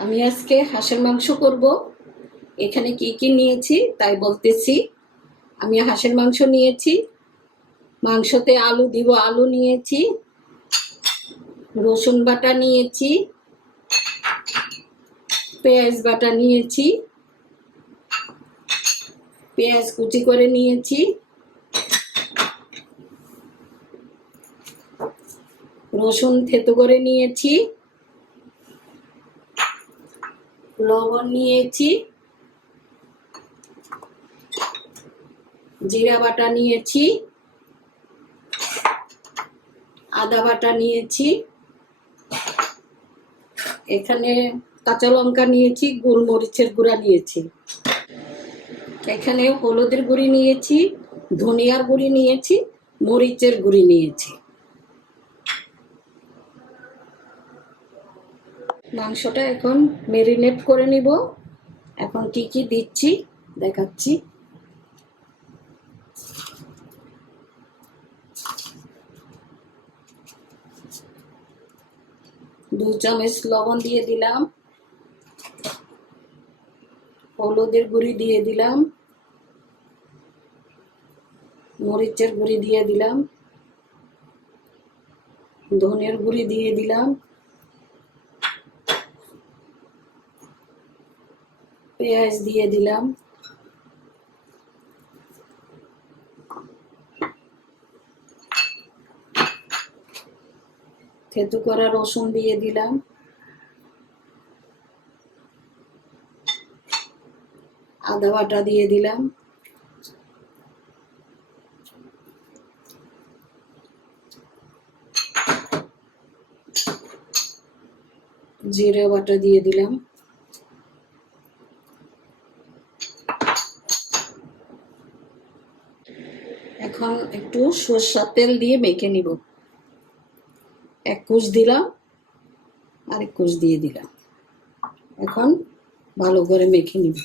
আমি আজকে হাঁসের মাংস করব। এখানে কি কি নিয়েছি তাই বলতেছি। আমি হাঁসের মাংস নিয়েছি, মাংসতে আলু দিব, আলু নিয়েছি, রসুন বাটা নিয়েছি, পেঁয়াজ বাটা নিয়েছি, পেঁয়াজ কুচি করে নিয়েছি, রসুন থেতো করে নিয়েছি, লবণ নিয়েছি, জিরা বাটা নিয়েছি, আদা বাটা নিয়েছি, এখানে কাঁচা লঙ্কা নিয়েছি, গোলমরিচের গুঁড়া নিয়েছি, এখানে হলুদের গুঁড়ি নিয়েছি, ধনিয়ার গুঁড়ি নিয়েছি, মরিচের গুঁড়ি নিয়েছি। মাংসটা এখন ম্যারিনেট করে নিব। এখন কি কি দিচ্ছি দেখাচ্ছি। 2 চামচ লবণ দিয়ে দিলাম, হলুদের গুঁড়ি দিয়ে দিলাম, মরিচের গুঁড়ি দিয়ে দিলাম, ধনিয়ার গুঁড়ি দিয়ে দিলাম, পেঁয়াজ দিয়ে দিলাম, থেতু করা রসুন দিয়ে দিলাম, আদা বাটা দিয়ে দিলাম, জিরা বাটা দিয়ে দিলাম, এখন একটু সরষের তেল দিয়ে মেখে নিব। 1 কুচ দিলাম, আর 1 কুচ দিয়ে দিলাম। এখন ভালো করে মেখে নিব।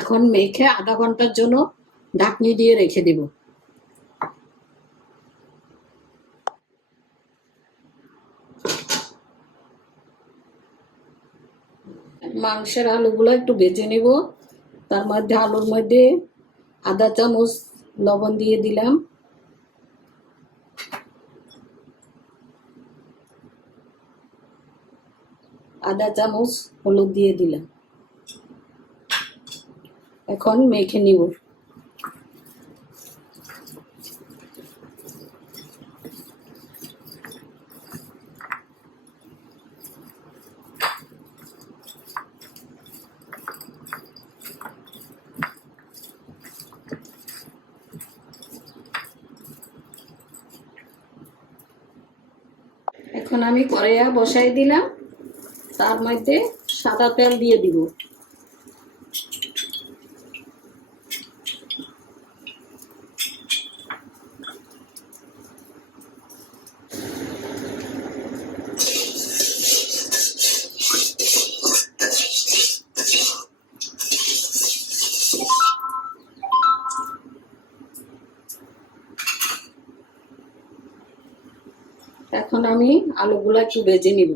এখন মেখে আধা ঘন্টার জন্য ঢাকনি দিয়ে রেখে দেব। মাংসের আলুগুলো একটু ভেজে নেব। তার মধ্যে আলুর মধ্যে আধা চামচ লবণ দিয়ে দিলাম, আধা চামচ হলুদ দিয়ে দিলাম। এখন মেখে নিব। এখন আমি কড়াইয়া বসাই দিলাম, তার মধ্যে সাদা তেল দিয়ে দিব। এখন আমি আলুগুলো একটু ভেজে নিব।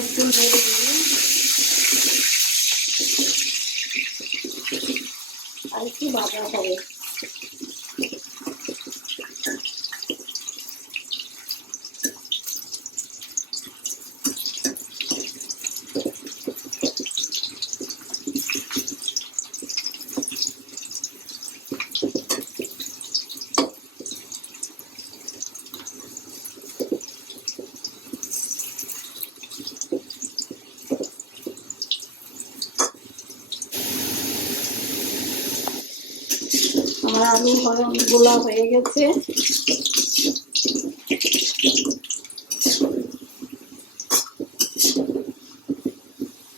একটু নেড়ে দিয়ে আর একটু ভাজা হবে। আমার আলু গোলা হয়ে গেছে।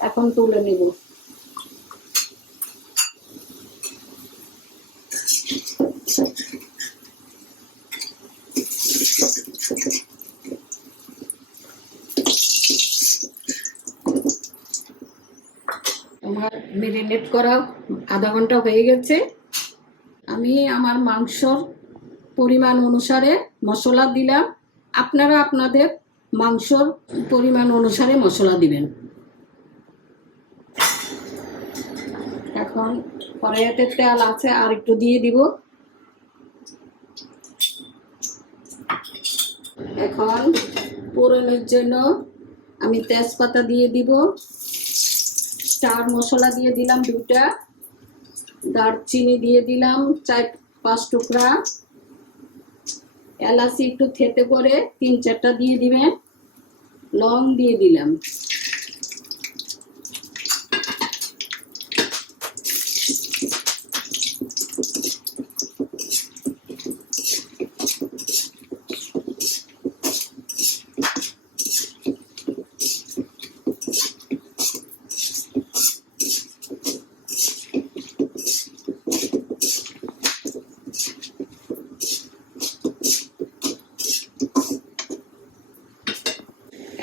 এখন তুলে নেব। আমার মেরিনেট করা আধা ঘন্টা হয়ে গেছে। আমি আমার মাংসর পরিমাণ অনুসারে মশলা দিলাম। আপনারা আপনাদের মাংসর পরিমাণ অনুসারে মশলা দিবেন। এখন কড়াইতে তেল আছে, আর একটু দিয়ে দিব। এখন ফোড়নের জন্য আমি তেজপাতা দিয়ে দিব, স্টার মশলা দিয়ে দিলাম 2টা, দারচিনি দিয়ে দিলাম 4-5 টুকরা, এলাচি একটু থেতে করে 3-4টা দিয়ে দিবেন, লং দিয়ে দিলাম।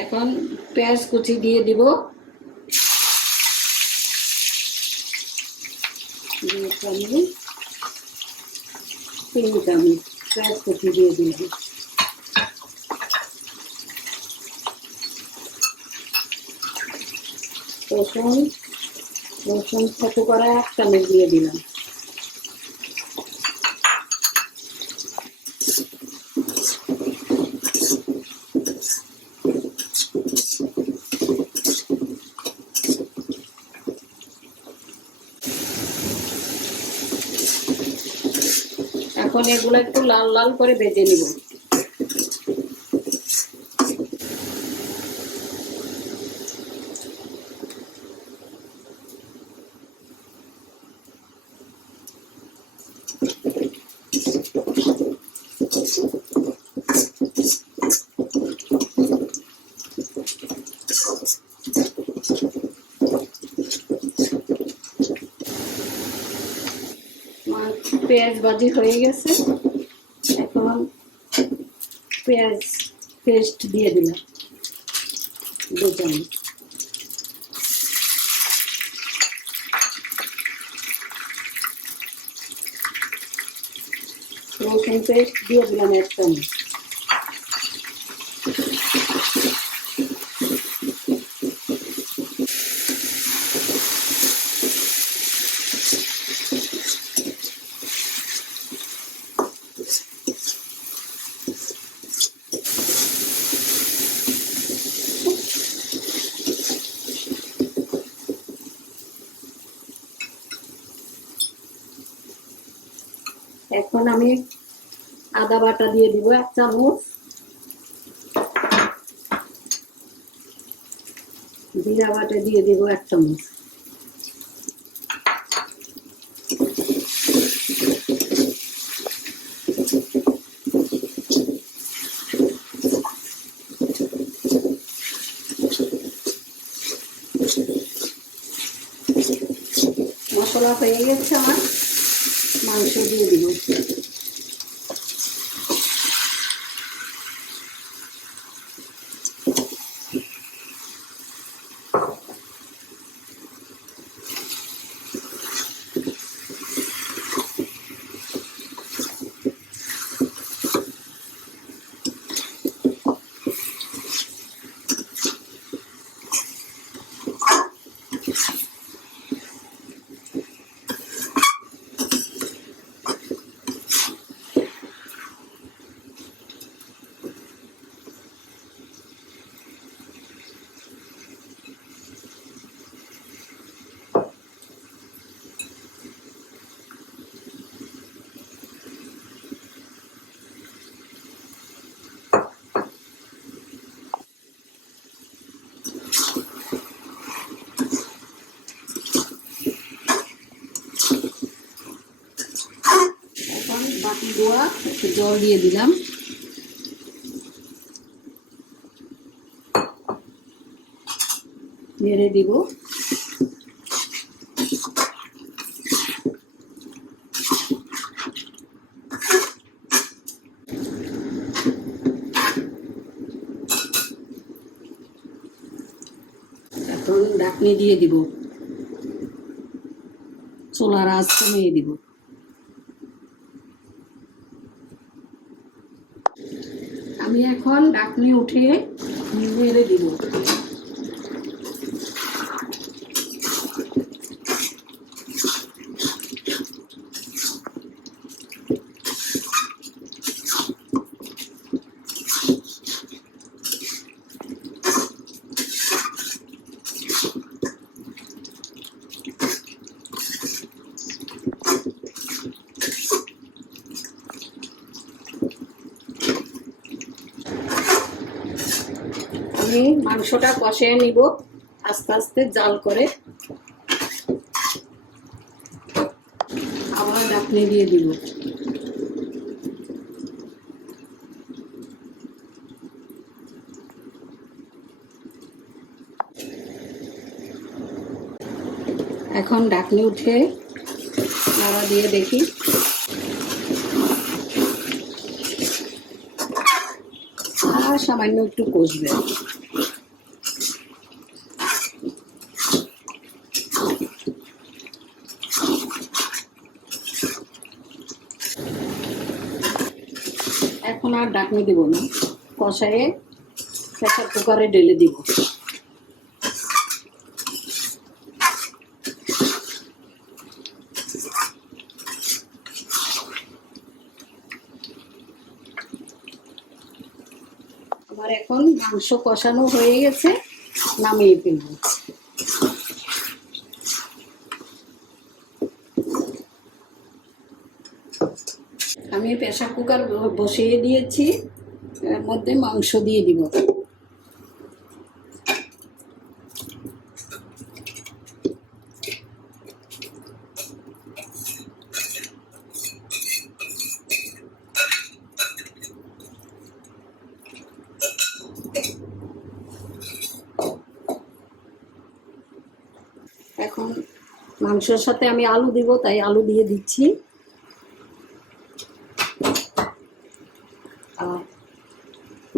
এখন পেঁয়াজ কুচি দিয়ে দিব, আমি 3 চামচ পেঁয়াজ কুচি দিয়ে দিলাম। রসুন ছোট করে 1 চামচ দিয়ে দিলাম। এখন এগুলো একটু লাল লাল করে ভেজে নিব। পেঁয়াজ ভাজি হয়ে গেছে। এখন পেঁয়াজ পেস্ট দিয়ে দিলাম 2 চামচ। রসুন পেস্ট দিয়ে দিলাম 1 চামচ। এখন আমি আদা বাটা দিয়ে দিব 1 চামচ, জিরা বাটা দিয়ে দিব 1 চামচ, মশলা হয়ে গেছে। আমার মাংস দিয়ে দিব। ধোয়া, একটু জল দিয়ে দিলাম। নেড়ে দিব। এখন ঢাকনি দিয়ে দিব, চুলার আঁচ কমিয়ে দিব। আমি এখন ঢাকনি উঠে নেড়ে দিব। আমি মাংসটা কষিয়ে নিব আস্তে আস্তে জাল করে। আবার ঢাকনি দিয়ে দিব। এখন ঢাকনি উঠে নাড়া দিয়ে দেখি। আর সামান্য একটু কষবে। এখন আর ঢাকনি দিব না, কষায়ে প্রেসার কুকারে ঢেলে দিব। আমার এখন মাংস কষানো হয়ে গেছে, নামিয়ে ফেলব। আমি প্রেসার কুকার বসিয়ে দিয়েছি, এর মধ্যে মাংস দিয়ে দিব। এখন মাংসের সাথে আমি আলু দিব, তাই আলু দিয়ে দিচ্ছি। আর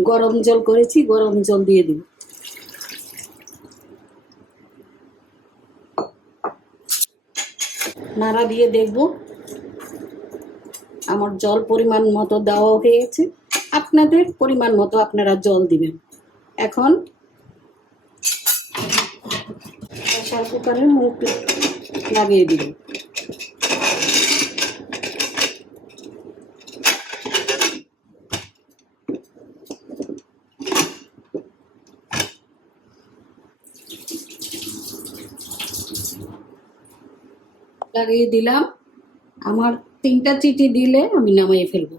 গরম জল করেছি, গরম জল দিয়ে দিব। নাড়া দিয়ে দেখব আমার জল পরিমাণ মতো দেওয়া হয়ে গেছে। আপনাদের পরিমাণ মতো আপনারা জল দিবেন। এখন প্রেসার কুকারের মুখ লাগিয়ে দিব। লাগিয়ে দিলাম। আমার 3টা চিটি দিলে আমি নামিয়ে ফেলবো।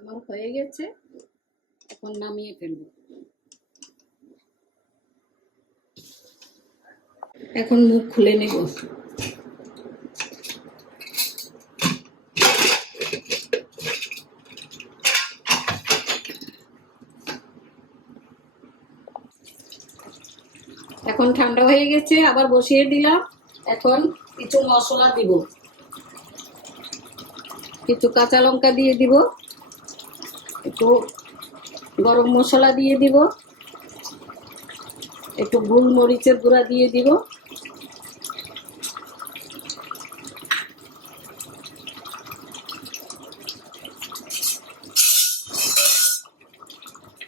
আমার হয়ে গেছে, এখন নামিয়ে ফেলবো। এখন মুখ খুলে নেব। এখন ঠান্ডা হয়ে গেছে, আবার বসিয়ে দিলাম। এখন কিছু মশলা দিব, কিছু কাঁচা লঙ্কা দিয়ে দিব, একটু গরম মশলা দিয়ে দিব, একটু গোলমরিচের গুঁড়া দিয়ে দিব,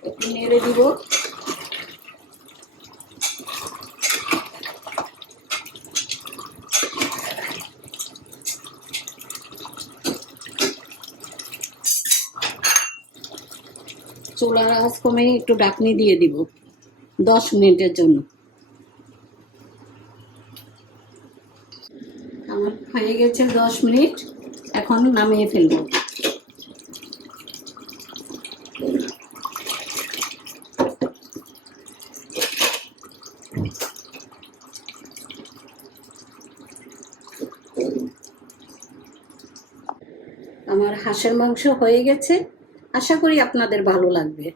একটু নেড়ে দিব। চুলার আঁচ কমে একটু ঢাকনি দিয়ে দিব 10 মিনিটের জন্য। আমার হয়ে গেছে 10 মিনিট, এখন নামিয়ে ফেলবো। আমার হাঁসের মাংস হয়ে গেছে, আশা করি আপনাদের ভালো লাগবে।